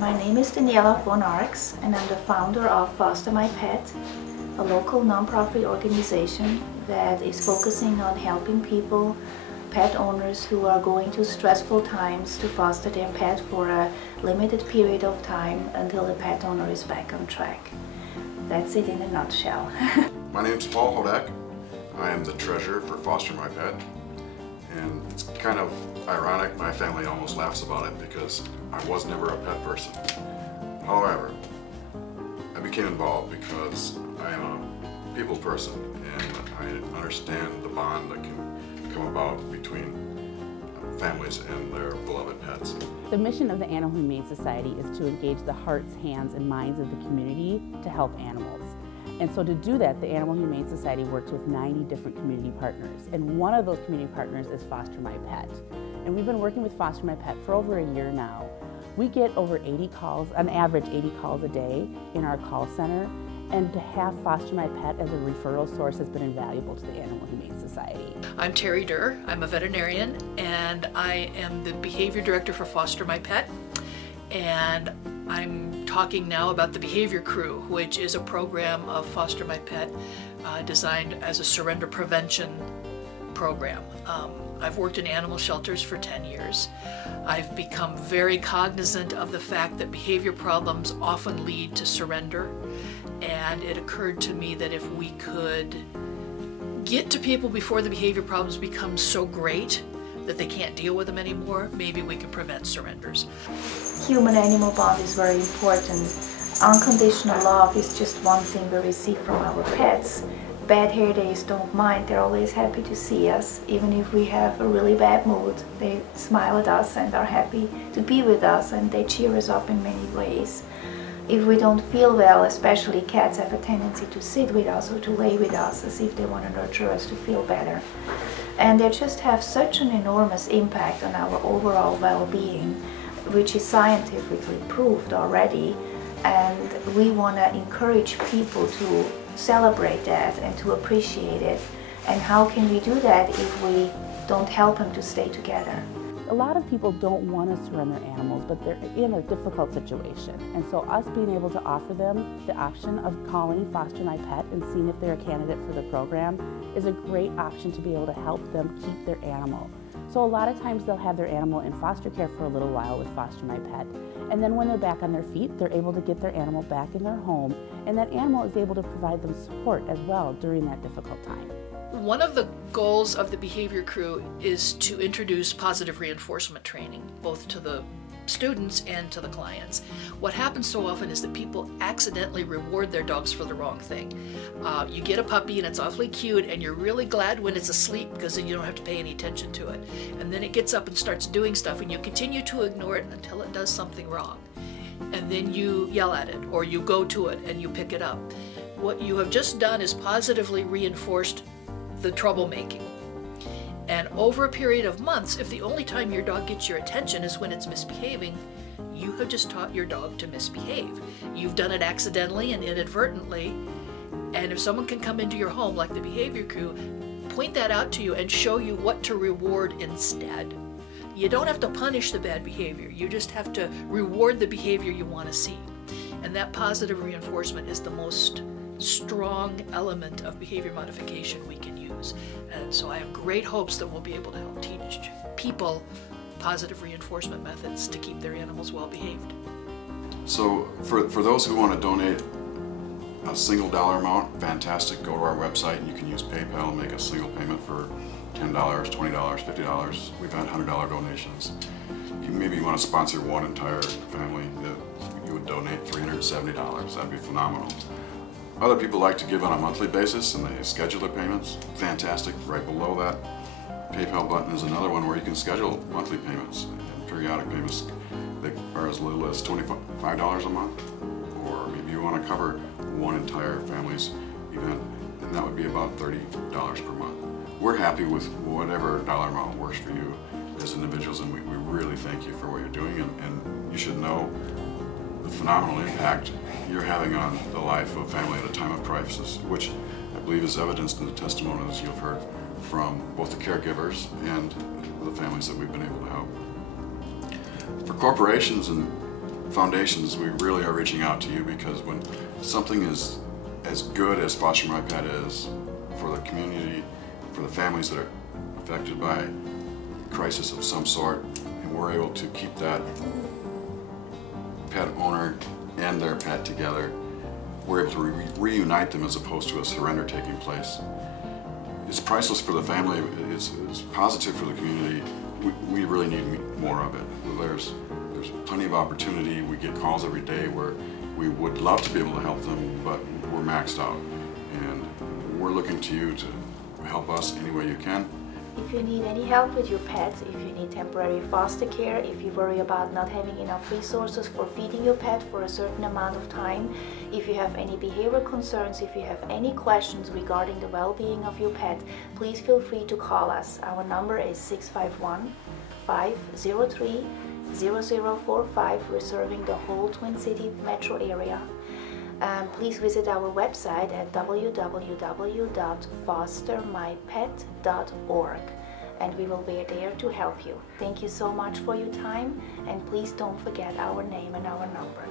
My name is Daniela von Arx, and I'm the founder of Foster My Pet, a local nonprofit organization that is focusing on helping people, pet owners who are going through stressful times, to foster their pet for a limited period of time until the pet owner is back on track. That's it in a nutshell. My name's Paul Hodak. I am the treasurer for Foster My Pet. And it's kind of ironic, my family almost laughs about it because I was never a pet person. However, I became involved because I am a people person and I understand the bond that can come about between families and their beloved pets. The mission of the Animal Humane Society is to engage the hearts, hands, and minds of the community to help animals. And so to do that, the Animal Humane Society works with 90 different community partners. And one of those community partners is Foster My Pet. And we've been working with Foster My Pet for over a year now. We get over 80 calls, on average 80 calls a day in our call center. And to have Foster My Pet as a referral source has been invaluable to the Animal Humane Society. I'm Terry Durr. I'm a veterinarian and I am the behavior director for Foster My Pet. And I'm talking now about the Behavior Crew, which is a program of Foster My Pet designed as a surrender prevention program. I've worked in animal shelters for 10 years. I've become very cognizant of the fact that behavior problems often lead to surrender, and it occurred to me that if we could get to people before the behavior problems become so great that they can't deal with them anymore, maybe we can prevent surrenders. Human-animal bond is very important. Unconditional love is just one thing we receive from our pets. Bad hair days don't mind, they're always happy to see us. Even if we have a really bad mood, they smile at us and are happy to be with us, and they cheer us up in many ways. If we don't feel well, especially cats have a tendency to sit with us or to lay with us as if they want to nurture us to feel better. And they just have such an enormous impact on our overall well-being, which is scientifically proved already. And we want to encourage people to celebrate that and to appreciate it. And how can we do that if we don't help them to stay together? A lot of people don't want to surrender animals, but they're in a difficult situation. And so us being able to offer them the option of calling Foster My Pet and seeing if they're a candidate for the program is a great option to be able to help them keep their animal. So a lot of times they'll have their animal in foster care for a little while with Foster My Pet. And then when they're back on their feet, they're able to get their animal back in their home, and that animal is able to provide them support as well during that difficult time. One of the goals of the Behavior Crew is to introduce positive reinforcement training, both to the students and to the clients. What happens so often is that people accidentally reward their dogs for the wrong thing. You get a puppy and it's awfully cute and you're really glad when it's asleep because then you don't have to pay any attention to it. And then it gets up and starts doing stuff and you continue to ignore it until it does something wrong. And then you yell at it or you go to it and you pick it up. What you have just done is positively reinforced the troublemaking. And over a period of months, if the only time your dog gets your attention is when it's misbehaving, you have just taught your dog to misbehave. You've done it accidentally and inadvertently, and if someone can come into your home like the Behavior Crew, point that out to you and show you what to reward instead. You don't have to punish the bad behavior, you just have to reward the behavior you want to see. And that positive reinforcement is the most strong element of behavior modification we can use. And so I have great hopes that we'll be able to help teach people positive reinforcement methods to keep their animals well behaved. So for those who want to donate a single dollar amount, fantastic. Go to our website and you can use PayPal and make a single payment for $10, $20, $50. We've had $100 donations. Maybe you want to sponsor one entire family, you would donate $370. That'd be phenomenal. Other people like to give on a monthly basis and they schedule their payments. Fantastic. Right below that PayPal button is another one where you can schedule monthly payments and periodic payments that are as little as $25 a month. Or maybe you want to cover one entire family's event, and that would be about $30 per month. We're happy with whatever dollar amount works for you as individuals, and we really thank you for what you're doing, and you should know the phenomenal impact you're having on the life of a family at a time of crisis, which I believe is evidenced in the testimonies you've heard from both the caregivers and the families that we've been able to help. For corporations and foundations, we really are reaching out to you, because when something is as good as Foster My Pet is for the community, for the families that are affected by crisis of some sort, and we're able to keep that pet owner and their pet together, we're able to reunite them as opposed to a surrender taking place. It's priceless for the family, it's positive for the community. We really need more of it. There's plenty of opportunity. We get calls every day where we would love to be able to help them, but we're maxed out. And we're looking to you to help us any way you can. If you need any help with your pet, if you need temporary foster care, if you worry about not having enough resources for feeding your pet for a certain amount of time, if you have any behavior concerns, if you have any questions regarding the well-being of your pet, please feel free to call us. Our number is 651-503-0045. We're serving the whole Twin City metro area. Please visit our website at www.fostermypet.org, and we will be there to help you. Thank you so much for your time, and please don't forget our name and our number.